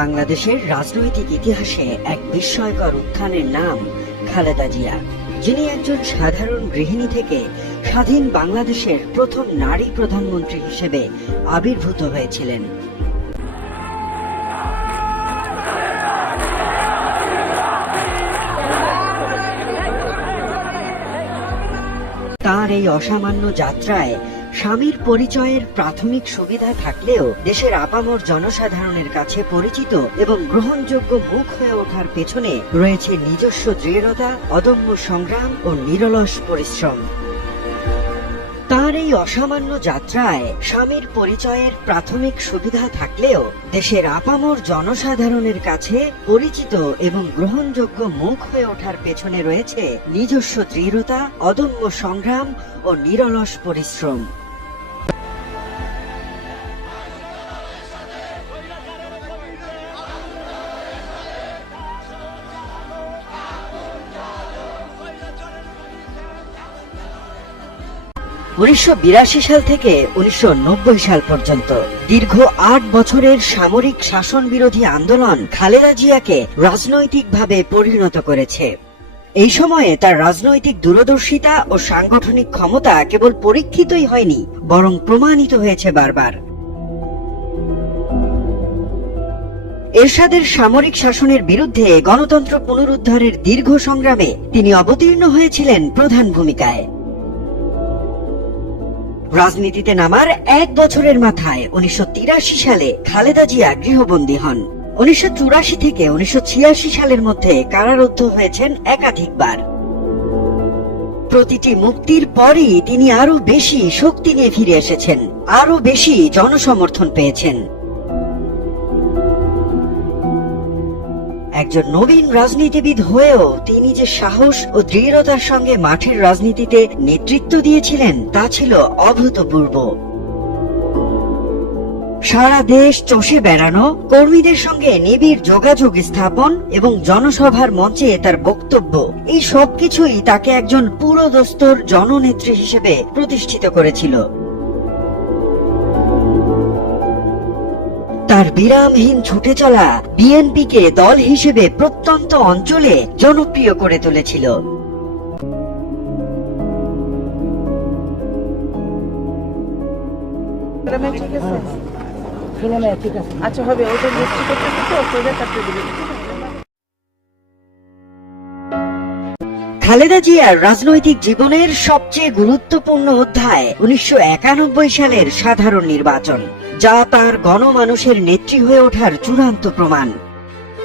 বাংলাদেশের রাজনৈতিক ইতিহাসে এক বিস্ময়কর উত্থানের নাম খালেদা জিয়া, যিনি একজন সাধারণ গৃহিণী থেকে স্বাধীন বাংলাদেশের প্রথম নারী প্রধানমন্ত্রী হিসেবে আবির্ভূত হয়েছিলেন। তার এই অসামান্য যাত্রায় স্বামীর পরিচয়ের প্রাথমিক সুবিধা থাকলেও দেশের আপামর জনসাধারণের কাছে পরিচিত এবং গ্রহণযোগ্য মুখ হয়ে ওঠার পেছনে রয়েছে নিজস্ব দৃঢ়তা, অদম্য সংগ্রাম ও নিরলস পরিশ্রম। তার এই অসামান্য যাত্রায় স্বামীর পরিচয়ের প্রাথমিক সুবিধা থাকলেও দেশের আপামর জনসাধারণের কাছে পরিচিত এবং গ্রহণযোগ্য মুখ হয়ে ওঠার পেছনে রয়েছে নিজস্ব দৃঢ়তা, অদম্য সংগ্রাম ও নিরলস পরিশ্রম। উনিশশো সাল থেকে 1990 সাল পর্যন্ত দীর্ঘ 8 বছরের সামরিক শাসন বিরোধী আন্দোলন খালেদা জিয়াকে রাজনৈতিকভাবে পরিণত করেছে। এই সময়ে তার রাজনৈতিক দূরদর্শিতা ও সাংগঠনিক ক্ষমতা কেবল পরীক্ষিতই হয়নি, বরং প্রমাণিত হয়েছে বারবার। এরশাদের সামরিক শাসনের বিরুদ্ধে গণতন্ত্র পুনরুদ্ধারের দীর্ঘ সংগ্রামে তিনি অবতীর্ণ হয়েছিলেন প্রধান ভূমিকায়। রাজনীতিতে নামার 1 বছরের মাথায় 1983 সালে খালেদা জিয়া গৃহবন্দী হন। 1984 থেকে 1986 সালের মধ্যে কারারুদ্ধ হয়েছেন একাধিকবার। প্রতিটি মুক্তির পরই তিনি আরো বেশি শক্তি নিয়ে ফিরে এসেছেন, আরো বেশি জনসমর্থন পেয়েছেন। একজন নবীন রাজনীতিবিদ হয়েও তিনি যে সাহস ও দৃঢ়তার সঙ্গে মাঠের রাজনীতিতে নেতৃত্ব দিয়েছিলেন তা ছিল অভূতপূর্ব। সারা দেশ চষে বেড়ানো, কর্মীদের সঙ্গে নিবিড় যোগাযোগ স্থাপন এবং জনসভার মঞ্চে তার বক্তব্য, এই সবকিছুই তাকে একজন পুরোদস্তুর জননেত্রী হিসেবে প্রতিষ্ঠিত করেছিল। তার বিরামহীন ছুটে চলা বিএনপিকে দল হিসেবে প্রত্যন্ত অঞ্চলে জনপ্রিয় করে তুলেছিল। খালেদা জিয়ার রাজনৈতিক জীবনের সবচেয়ে গুরুত্বপূর্ণ অধ্যায় 1991 সালের সাধারণ নির্বাচন, যা তার গণমানুষের নেত্রী হয়ে ওঠার চূড়ান্ত প্রমাণ।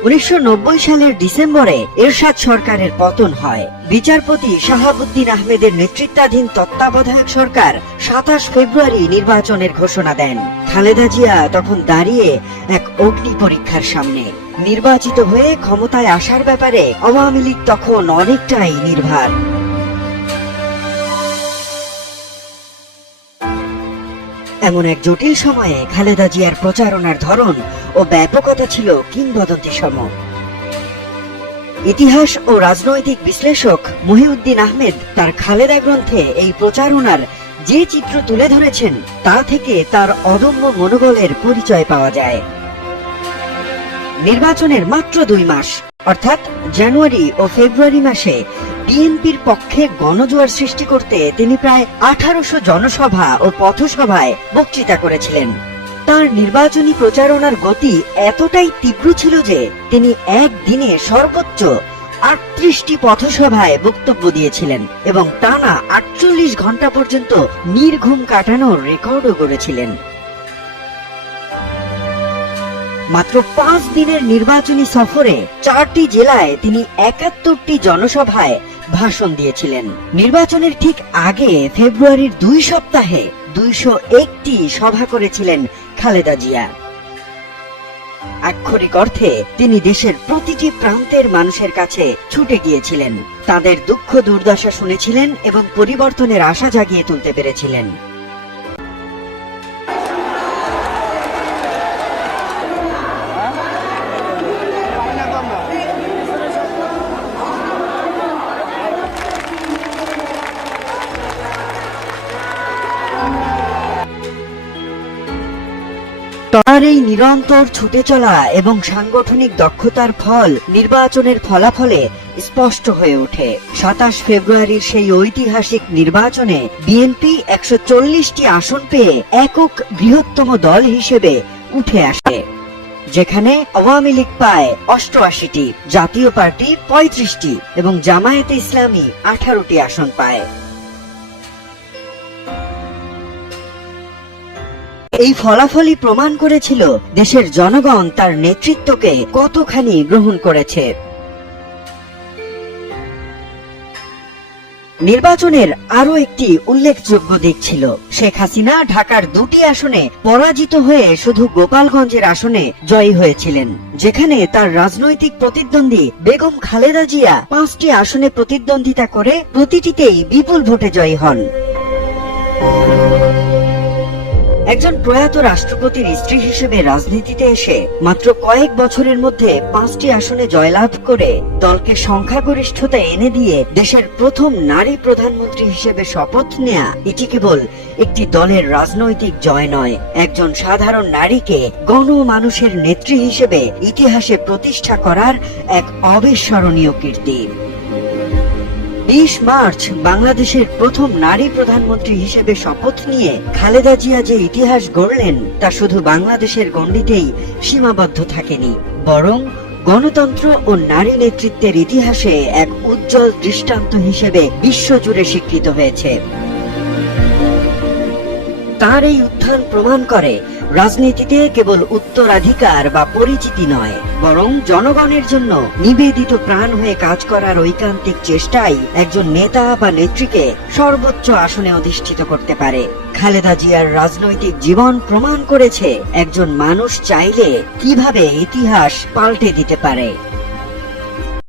1990 সালের ডিসেম্বরে এরশাদ সরকারের পতন হয়। বিচারপতি শাহাবুদ্দিন আহমেদের নেতৃত্বাধীন তত্ত্বাবধায়ক সরকার 27 ফেব্রুয়ারি নির্বাচনের ঘোষণা দেন। খালেদা জিয়া তখন দাঁড়িয়ে এক অগ্নি পরীক্ষার সামনে। নির্বাচিত হয়ে ক্ষমতায় আসার ব্যাপারে আওয়ামী লীগ তখন অনেকটাই নির্ভার। এমন এক জটিল সময়ে খালেদা জিয়ার প্রচারণার ধরন ও ব্যাপকতা ছিল কিংবদন্তিসম। ইতিহাস ও রাজনৈতিক বিশ্লেষক মহিউদ্দিন আহমেদ তার খালেদা গ্রন্থে এই প্রচারণার যে চিত্র তুলে ধরেছেন তা থেকে তার অদম্য মনোবলের পরিচয় পাওয়া যায়। নির্বাচনের মাত্র 2 মাস অর্থাৎ জানুয়ারি ও ফেব্রুয়ারি মাসে বিএনপির পক্ষে গণজোয়ার সৃষ্টি করতে তিনি প্রায় 1800 জনসভা ও পথসভায় বক্তৃতা করেছিলেন। তার নির্বাচনী প্রচারণার গতি এতটাই তীব্র ছিল যে তিনি একদিনে সর্বোচ্চ 38টি পথসভায় বক্তব্য দিয়েছিলেন এবং টানা 48 ঘন্টা পর্যন্ত নির্ঘুম কাটানোর রেকর্ডও গড়েছিলেন। মাত্র 5 দিনের নির্বাচনী সফরে 4টি জেলায় তিনি 71টি জনসভায় ভাষণ দিয়েছিলেন। নির্বাচনের ঠিক আগে ফেব্রুয়ারির 2 সপ্তাহে 201টি সভা করেছিলেন খালেদা জিয়া। আক্ষরিক অর্থে তিনি দেশের প্রতিটি প্রান্তের মানুষের কাছে ছুটে গিয়েছিলেন, তাদের দুঃখ দুর্দশা শুনেছিলেন এবং পরিবর্তনের আশা জাগিয়ে তুলতে পেরেছিলেন। তার এই নিরন্তর ছুটে চলা এবং সাংগঠনিক দক্ষতার ফল নির্বাচনের ফলাফলে স্পষ্ট হয়ে ওঠে। 27 ফেব্রুয়ারির সেই ঐতিহাসিক নির্বাচনে বিএনপি 140টি আসন পেয়ে একক বৃহত্তম দল হিসেবে উঠে আসে, যেখানে আওয়ামী লীগ পায় 88টি, জাতীয় পার্টি 35টি এবং জামায়াতে ইসলামী 18টি আসন পায়। এই ফলাফলই প্রমাণ করেছিল দেশের জনগণ তার নেতৃত্বকে কতখানি গ্রহণ করেছে। নির্বাচনের আরো একটি উল্লেখযোগ্য দিক ছিল, শেখ হাসিনা ঢাকার 2টি আসনে পরাজিত হয়ে শুধু গোপালগঞ্জের আসনে জয়ী হয়েছিলেন, যেখানে তার রাজনৈতিক প্রতিদ্বন্দ্বী বেগম খালেদা জিয়া 5টি আসনে প্রতিদ্বন্দ্বিতা করে প্রতিটিতেই বিপুল ভোটে জয়ী হন। একজন প্রয়াত রাষ্ট্রপতির স্ত্রী হিসেবে রাজনীতিতে এসে মাত্র কয়েক বছরের মধ্যে 5টি আসনে জয়লাভ করে দলকে সংখ্যাগরিষ্ঠতা এনে দিয়ে দেশের প্রথম নারী প্রধানমন্ত্রী হিসেবে শপথ নেয়া এটি কেবল একটি দলের রাজনৈতিক জয় নয়, একজন সাধারণ নারীকে গণমানুষের নেত্রী হিসেবে ইতিহাসে প্রতিষ্ঠা করার এক অবিস্মরণীয় কীর্তি। 20 মার্চ বাংলাদেশের প্রথম নারী প্রধানমন্ত্রী হিসেবে শপথ নিয়ে খালেদা জিয়া যে ইতিহাস গড়লেন তা শুধু বাংলাদেশের গণ্ডিতেই সীমাবদ্ধ থাকেনি, বরং গণতন্ত্র ও নারী নেতৃত্বের ইতিহাসে এক উজ্জ্বল দৃষ্টান্ত হিসেবে বিশ্বজুড়ে স্বীকৃত হয়েছে। তার এই উত্থান প্রমাণ করে রাজনীতিতে কেবল উত্তরাধিকার বা পরিচিতি নয়, বরং জনগণের জন্য নিবেদিত প্রাণ হয়ে কাজ করার ঐকান্তিক চেষ্টাই একজন নেতা বা নেত্রীকে সর্বোচ্চ আসনে অধিষ্ঠিত করতে পারে। খালেদা জিয়ার রাজনৈতিক জীবন প্রমাণ করেছে একজন মানুষ চাইলে কিভাবে ইতিহাস পাল্টে দিতে পারে।